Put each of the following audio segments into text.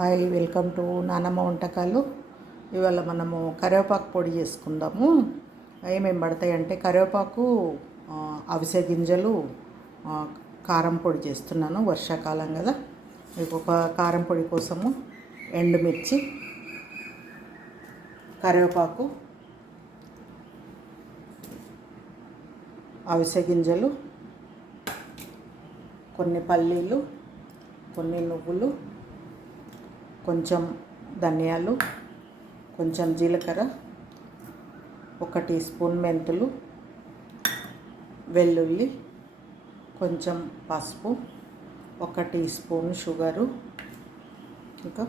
Hi welcome to నానమ్మ వంటకాలు. ఇవాళ మనము కరివేపాకు పొడి చేసుకుందాము. ఏమేమి పడతాయి అంటే కరివేపాకు అవిసె గింజలు కారం పొడి చేస్తున్నాను వర్షాకాలం కదా. మీకు ఒక కారం పొడి కోసము ఎండుమిర్చి కరివేపాకు అవిసె గింజలు కొన్ని పల్లీలు కొన్ని నువ్వులు కొంచెం ధనియాలు కొంచెం జీలకర్ర ఒక టీ స్పూన్ మెంతులు వెల్లుల్లి కొంచెం పసుపు ఒక టీ స్పూన్ షుగరు ఇంకా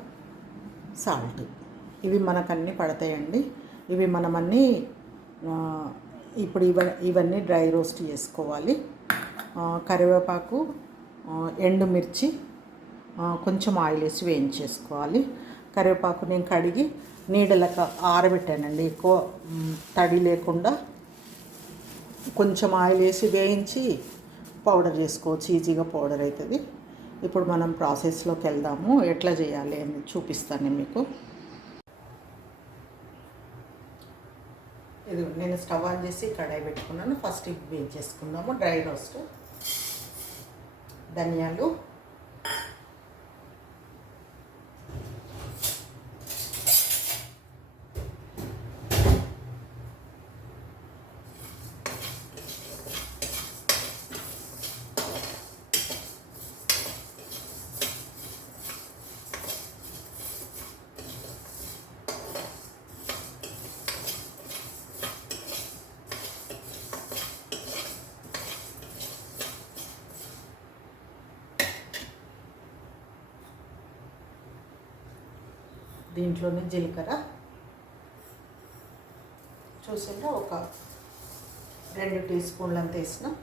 సాల్ట్. ఇవి మనకన్నీ పడతాయండి. ఇవి మనమన్నీ ఇప్పుడు ఇవ ఇవన్నీ డ్రై రోస్ట్ చేసుకోవాలి. కరివేపాకు ఎండుమిర్చి కొంచెం ఆయిల్ వేసి వేయించేసుకోవాలి. కరివేపాకు నేను కడిగి నీడలకు ఆరబెట్టానండి. ఎక్కువ తడి లేకుండా కొంచెం ఆయిల్ వేసి వేయించి పౌడర్ చేసుకోవచ్చు. ఈజీగా పౌడర్ అవుతుంది ఇప్పుడు మనం ప్రాసెస్లోకి వెళ్దాము. ఎట్లా చేయాలి అని చూపిస్తాను నేను మీకు. ఇది నేను స్టవ్ ఆన్ చేసి కడాయి పెట్టుకున్నాను. ఫస్ట్ ఇవి వేయించేసుకుందాము. డ్రై రోస్ట్ ధనియాలు దీంట్లోనే జీలకర్ర. చూసింటే ఒక రెండు టీ స్పూన్లు అంత వేసిన.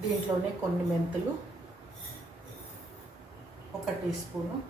దీంట్లోనే కొన్ని మెంతులు. ఒక టీ స్పూను.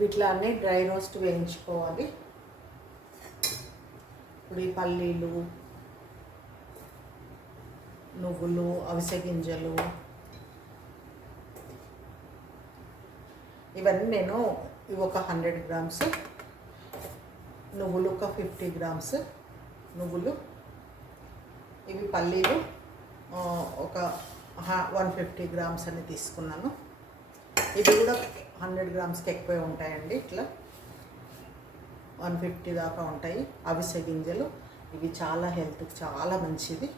వీటిలో అన్నీ డ్రై రోస్ట్ వేయించుకోవాలి. ఇప్పుడు ఈ పల్లీలు నువ్వులు అవిసె గింజలు ఇవన్నీ నేను ఇవి ఒక హండ్రెడ్ గ్రామ్స్ నువ్వులు ఒక ఫిఫ్టీ గ్రామ్స్ నువ్వులు ఇవి పల్లీలు ఒక వన్ ఫిఫ్టీ గ్రామ్స్ అని తీసుకున్నాను. ఇది కూడా హండ్రెడ్ గ్రామ్స్కి ఎక్కువే ఉంటాయండి ఇట్లా. వన్ ఫిఫ్టీ దాకా ఉంటాయి అవిసె గింజలు. ఇవి చాలా హెల్త్కి చాలా మంచిది.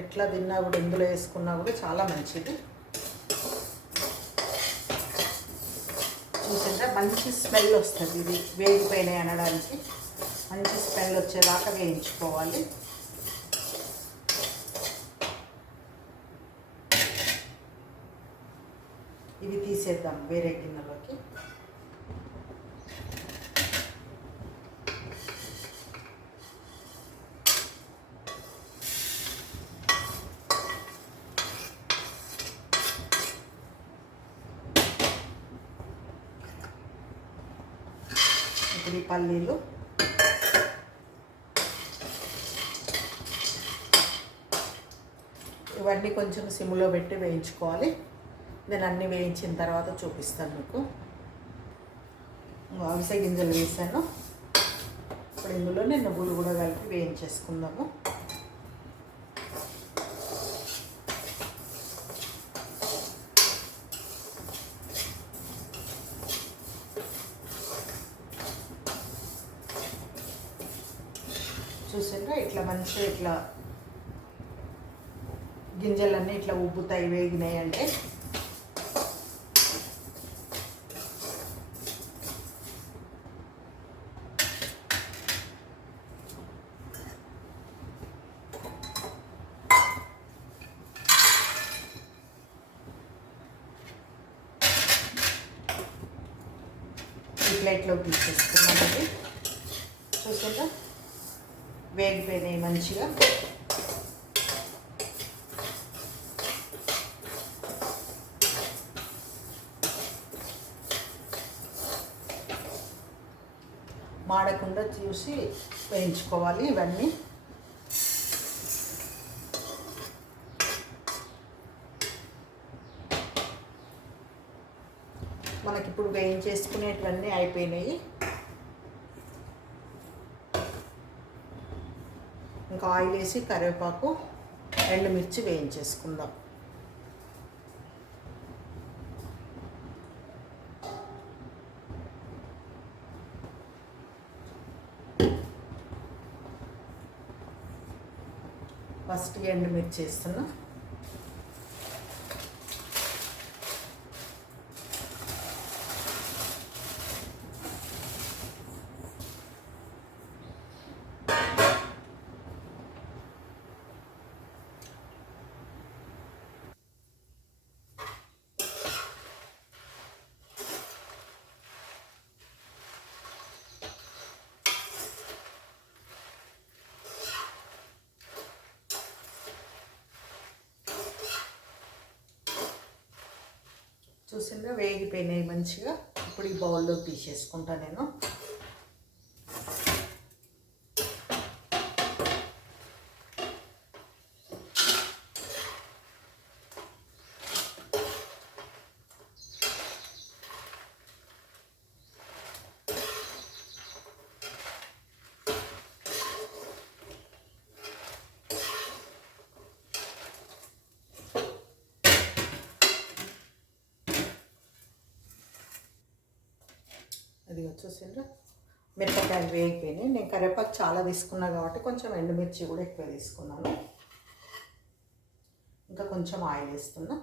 ఎట్లా తిన్నా కూడా ఇందులో వేసుకున్నా కూడా చాలా మంచిది. చూసింటే మంచి స్మెల్ వస్తుంది. ఇది వేగిపోయినాయి అనడానికి. మంచి స్మెల్ వచ్చేదాకా వేయించుకోవాలి ఇవి తీసేద్దాం వేరే గిన్నెలోకి. ఇప్పుడు ఈ పల్లీలు. ఇవన్నీ కొంచెం సిమ్లో పెట్టి వేయించుకోవాలి. నేను అన్నీ వేయించిన తర్వాత చూపిస్తాను మీకు. అవిసె గింజలు వేసాను ఇప్పుడు ఇందులో నేను నువ్వులు కూడా కలిపి వేయించేసుకుందాము. చూసారా? ఇట్లా మంచిగా ఇట్లా గింజలన్నీ ఇట్లా ఉబ్బుతాయి వేగినాయి అంటే. ప్లేట్లోకి తీసేసుకున్నామండి చూసారా? వేగిపోయినాయి మంచిగా. మాడకుండా చూసి వేయించుకోవాలి ఇవన్నీ. మనకి ఇప్పుడు వేయించేసుకునేటివన్నీ అయిపోయినాయి. ఇంకా ఆయిల్ వేసి కరివేపాకు ఎండుమిర్చి వేయించేసుకుందాం. ఫస్ట్ ఎండుమిర్చి వేస్తున్నా. చూసిందా వేగిపోయినాయి మంచిగా. ఇప్పుడు ఈ బౌల్లో తీసేసుకుంటా నేను. అది వచ్చేసిండ్రు. మిరపకాయలు వేగిపోయినాయి. నేను కరివేపాకు చాలా తీసుకున్నా కాబట్టి కొంచెం ఎండుమిర్చి కూడా ఎక్కువ తీసుకున్నాను. ఇంకా కొంచెం ఆయిల్ వేస్తున్నా.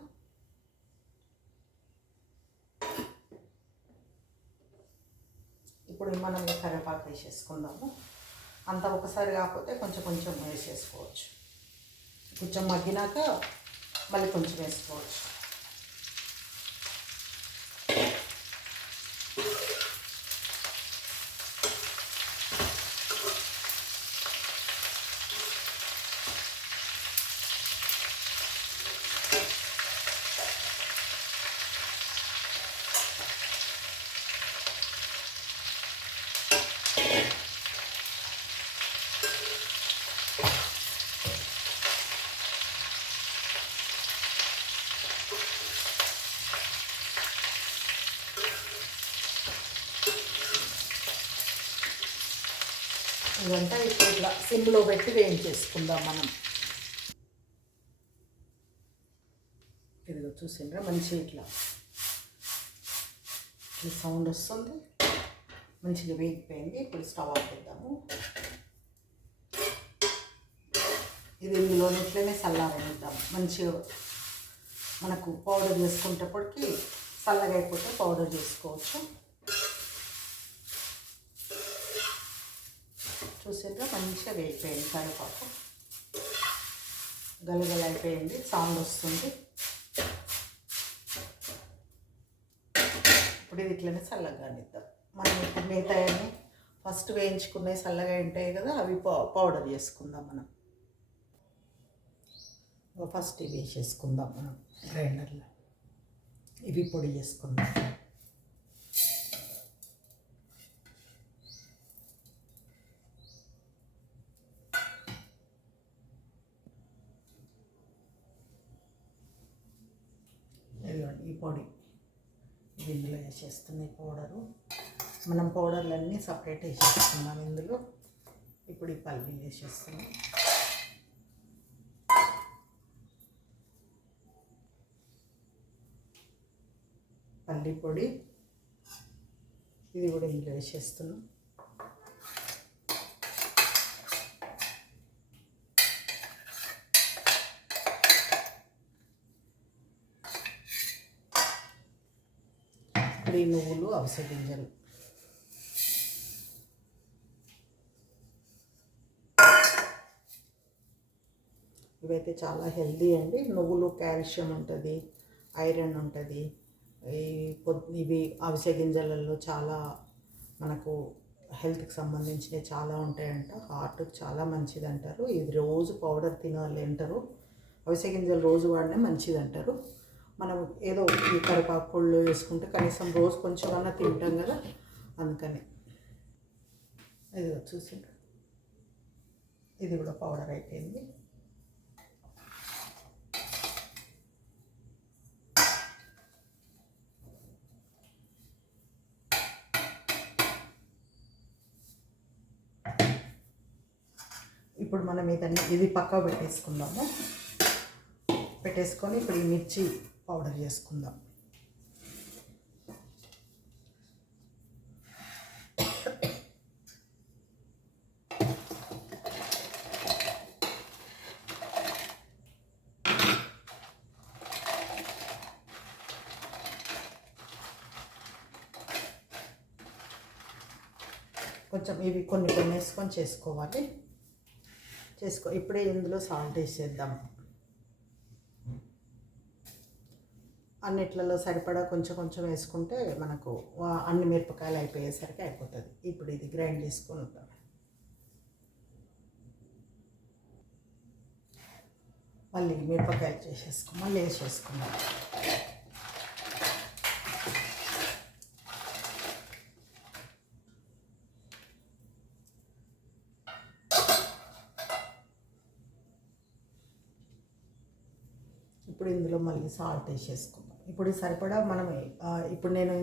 ఇప్పుడు మనం కరివేపాకు వేసేసుకుందాము. అంత ఒకసారి కాకపోతే కొంచెం కొంచెం వేసేసుకోవచ్చు. కొంచెం మగ్గినాక మళ్ళీ కొంచెం వేసుకోవచ్చు. ఇదంతా ఇప్పుడు ఇట్లా సిమ్లో పెట్టి వేయించేసుకుందాం మనం. ఇదిగో చూసిండ్రా మంచిగా ఇట్లా. ఇట్లా సౌండ్ వస్తుంది. మంచిగా వేగిపోయింది. ఇప్పుడు స్టవ్ ఆపేద్దాము ఇది ఇందులో ఇట్లనే చల్లారనిద్దాం మంచిగా మనకు పౌడర్ చేసుకునేటప్పటికి చల్లగా అయిపోతే పౌడర్ చేసుకోవచ్చు. చూసిండ్రా మంచిగా వేగిపోయింది కరివేపాకు. గలగల అయిపోయింది సౌండ్ వస్తుంది. ఇప్పుడు ఇది ఇట్లనే చల్లగా కానిద్దాం. మనం ఇప్పుడు మిగతాయన్ని ఫస్ట్ వేయించుకున్నవి చల్లగా ఉంటాయి కదా అవి పౌడర్ చేసుకుందాం మనం. ఫస్ట్ ఇవి వేసేసుకుందాం మనం గ్రైండర్లో. ఇవి పొడి చేసుకుందాం ఇదిగోండి ఈ పొడి. ఇది ఇందులో వేసేస్తుంది పౌడరు. మనం పౌడర్లన్నీ సపరేట్ వేసేస్తున్నాం ఇందులో. ఇప్పుడు ఈ పల్లీలు వేసేస్తున్నాం. పల్లి పొడి. ఇది కూడా ఇందులో వేసేస్తున్నాం. ఈ నువ్వులు అవిసె గింజలు ఇవైతే చాలా హెల్దీ అండి. నువ్వులు కాల్షియం ఉంటుంది ఐరన్ ఉంటుంది. ఈ ఇవి అవిసె గింజలలో చాలా మనకు హెల్త్కి సంబంధించినవి చాలా ఉంటాయంట. హార్ట్కి చాలా మంచిది అంటారు ఇది రోజు పౌడర్ తినాలి అంటారు. అవిసె గింజలు రోజు వాడినే మంచిది అంటారు మనం ఏదో ఈ కరివేపాకు వేసుకుంటే కనీసం రోజు కొంచెం అన్నా తింటాం కదా అందుకని. ఇది చూసిండ్రు. ఇది కూడా పౌడర్ అయిపోయింది. ఇప్పుడు మనం ఇదన్నీ ఇది పక్క పెట్టేసుకుందాము. పెట్టేసుకొని ఇప్పుడు ఈ మిర్చి పౌడర్ చేసుకుందాం. కొంచెం ఇవి కొన్ని కొన్ని వేసుకొని చేసుకోవాలి. చేసుకో ఇప్పుడే ఇందులో సాల్ట్ వేసేద్దాం. అన్నిట్లలో సరిపడా కొంచెం కొంచెం వేసుకుంటే మనకు అన్ని మిరపకాయలు అయిపోయేసరికి అయిపోతుంది. ఇప్పుడు ఇది గ్రైండ్ చేసుకొని ఉంటాం మళ్ళీ మిరపకాయలు చేసేసుకో మళ్ళీ వేసేసుకుందాం. ఇప్పుడు ఇందులో మళ్ళీ సాల్ట్ వేసేసుకుందాం ఇప్పుడు సరిపడా మనం ఇప్పుడు నేను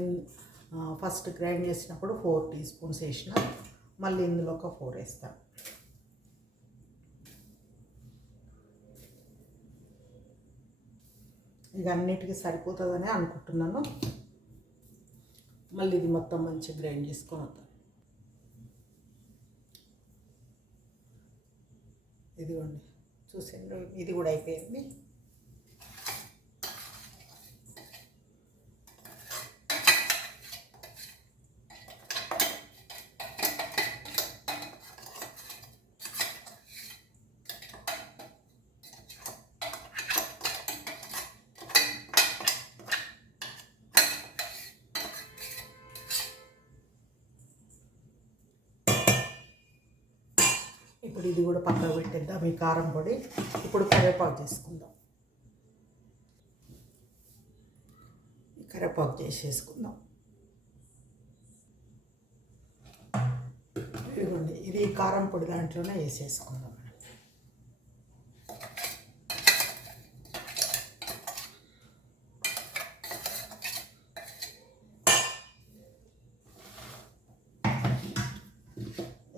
ఫస్ట్ గ్రైండ్ చేసినప్పుడు ఫోర్ టీ స్పూన్స్ వేసిన మళ్ళీ ఇందులో ఒక ఫోర్ వేస్తాను ఇక అన్నిటికీ సరిపోతుందని అనుకుంటున్నాను. మళ్ళీ ఇది మొత్తం మంచిగా గ్రైండ్ చేసుకొని వద్దాం. ఇదిగోండి చూసిండ్రు ఇది కూడా అయిపోయింది. ఇప్పుడు ఇది కూడా పక్కన పెట్టేద్దాం ఈ కారం పొడి. ఇప్పుడు కరివేపాకు చేసుకుందాం. కరివేపాకు చేసేసుకుందాం. ఇదిగోండి ఇది కారం పొడి దాంట్లోనే వేసేసుకుందాం మనం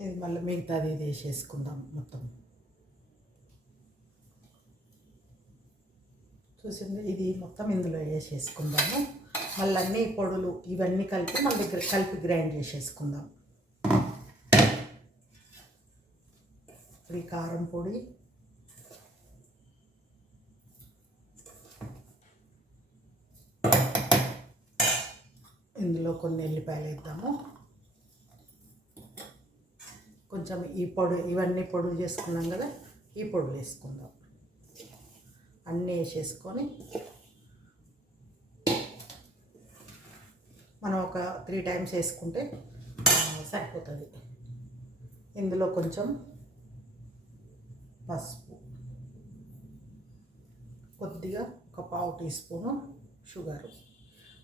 ఇది మళ్ళీ మిగతాది ఇది వేసేసుకుందాం మొత్తం. చూసింది? ఇది మొత్తం ఇందులో వేసేసుకుందాము. మళ్ళీ అన్ని పొడులు ఇవన్నీ కలిపి మన దగ్గర కలిపి గ్రైండ్ చేసేసుకుందాం. ఇప్పుడు ఈ కారం పొడి. ఇందులో కొన్ని ఎల్లిపాయలు వేద్దాము. కొంచెం ఈ పొడి ఇవన్నీ పొడులు చేసుకున్నాం కదా ఈ పొడులు వేసుకుందాం. అన్నీ వేసేసుకొని మనం ఒక త్రీ టైమ్స్ వేసుకుంటే సరిపోతుంది. ఇందులో కొంచెం పసుపు కొద్దిగా ఒక పావు టీ స్పూను షుగరు.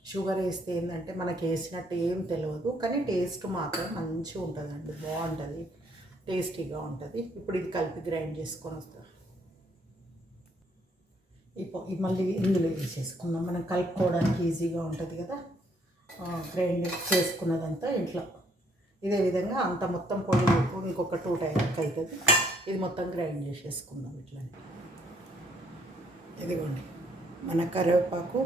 షుగర్ వేస్తే ఏంటంటే మనకి వేసినట్టు ఏం తెలియదు కానీ టేస్ట్ మాత్రం మంచిగా ఉంటుందండి బాగుంటుంది టేస్టీగా ఉంటుంది. ఇప్పుడు ఇది కలిపి గ్రైండ్ చేసుకొని వస్తాం. ఇప్పుడు ఇది మళ్ళీ ఇందులో వేసేసుకుందాం మనం కలుపుకోవడానికి ఈజీగా ఉంటుంది కదా? గ్రైండ్ చేసుకున్నదంతా ఇంట్లో. ఇదే విధంగా అంత మొత్తం పొడి ఇంకొక టూ టైంకి అవుతుంది ఇది మొత్తం గ్రైండ్ చేసేసుకుందాం ఇట్లా ఇదిగోండి మన కరివేపాకు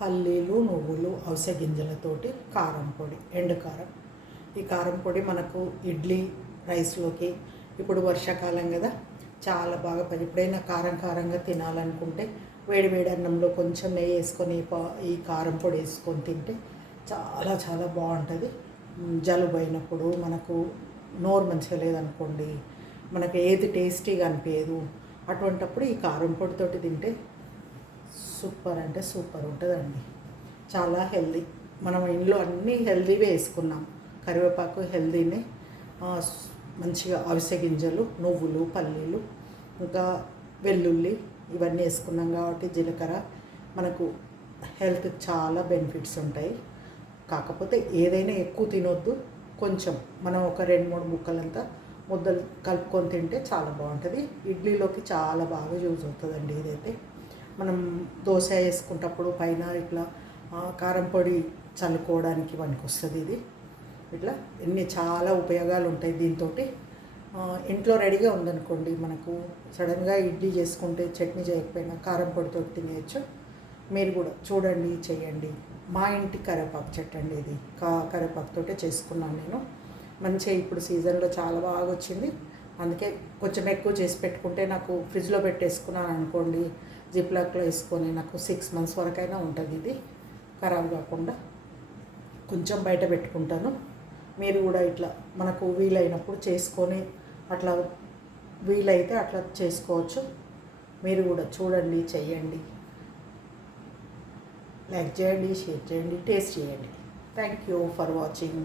పల్లీలు నువ్వులు అవిసె గింజలతోటి కారం పొడి ఎండు కారం. ఈ కారం పొడి మనకు ఇడ్లీ రైస్లోకి ఇప్పుడు వర్షాకాలం కదా చాలా బాగా పని. ఎప్పుడైనా కారం కారంగా తినాలనుకుంటే వేడి వేడి అన్నంలో కొంచెం నెయ్యి వేసుకొని ఈ పా- ఈ కారం పొడి వేసుకొని తింటే చాలా చాలా బాగుంటుంది. జలుబు అయినప్పుడు మనకు నోరు మంచిగా లేదనుకోండి మనకు ఏది టేస్టీగా అనిపించదు అటువంటప్పుడు ఈ కారం పొడితోటి తింటే సూపర్ అంటే సూపర్ ఉంటుందండి. చాలా హెల్దీ. మనం ఇంట్లో అన్నీ హెల్దీవే వేసుకున్నాం. కరివేపాకు హెల్దీనే. మంచిగా అవిసె గింజలు నువ్వులు పల్లీలు ఇంకా వెల్లుల్లి ఇవన్నీ వేసుకున్నాం కాబట్టి జీలకర్ర మనకు హెల్త్ చాలా బెనిఫిట్స్ ఉంటాయి. కాకపోతే ఏదైనా ఎక్కువ తినొద్దు. కొంచెం మనం ఒక రెండు మూడు ముక్కలంతా ముద్దలు కలుపుకొని తింటే చాలా బాగుంటుంది. ఇడ్లీలోకి చాలా బాగా యూజ్ అవుతుందండి ఇదైతే. మనం దోశ వేసుకుంటప్పుడు పైన ఇట్లా కారం పొడి చల్లుకోవడానికి పనికి వస్తుంది ఇది. ఇట్లా ఎన్ని చాలా ఉపయోగాలు ఉంటాయి దీంతో ఇంట్లో రెడీగా ఉందనుకోండి మనకు సడన్గా ఇడ్లీ చేసుకుంటే చట్నీ చేయకపోయినా కారం పొడితో తినేయచ్చు. మీరు కూడా చూడండి చేయండి. మా ఇంటి కరివేపాకు చెట్టు అండి ఇది. కా కరివేపాకుతోటే చేసుకున్నాను నేను. మంచిగా ఇప్పుడు సీజన్లో చాలా బాగా వచ్చింది అందుకే కొంచెం ఎక్కువ చేసి పెట్టుకుంటే నాకు ఫ్రిడ్జ్లో పెట్టేసుకున్నాను అనుకోండి జిప్లాక్లో వేసుకొని నాకు సిక్స్ మంత్స్ వరకైనా ఉంటుంది ఇది. ఖరాబ్ కాకుండా కొంచెం బయట పెట్టుకుంటాను. మీరు కూడా ఇట్లా మనకు వీలైనప్పుడు చేసుకొని అట్లా వీలైతే అట్లా చేసుకోవచ్చు. మీరు కూడా చూడండి చెయ్యండి. లైక్ చేయండి షేర్ చేయండి టేస్ట్ చేయండి. Thank you for watching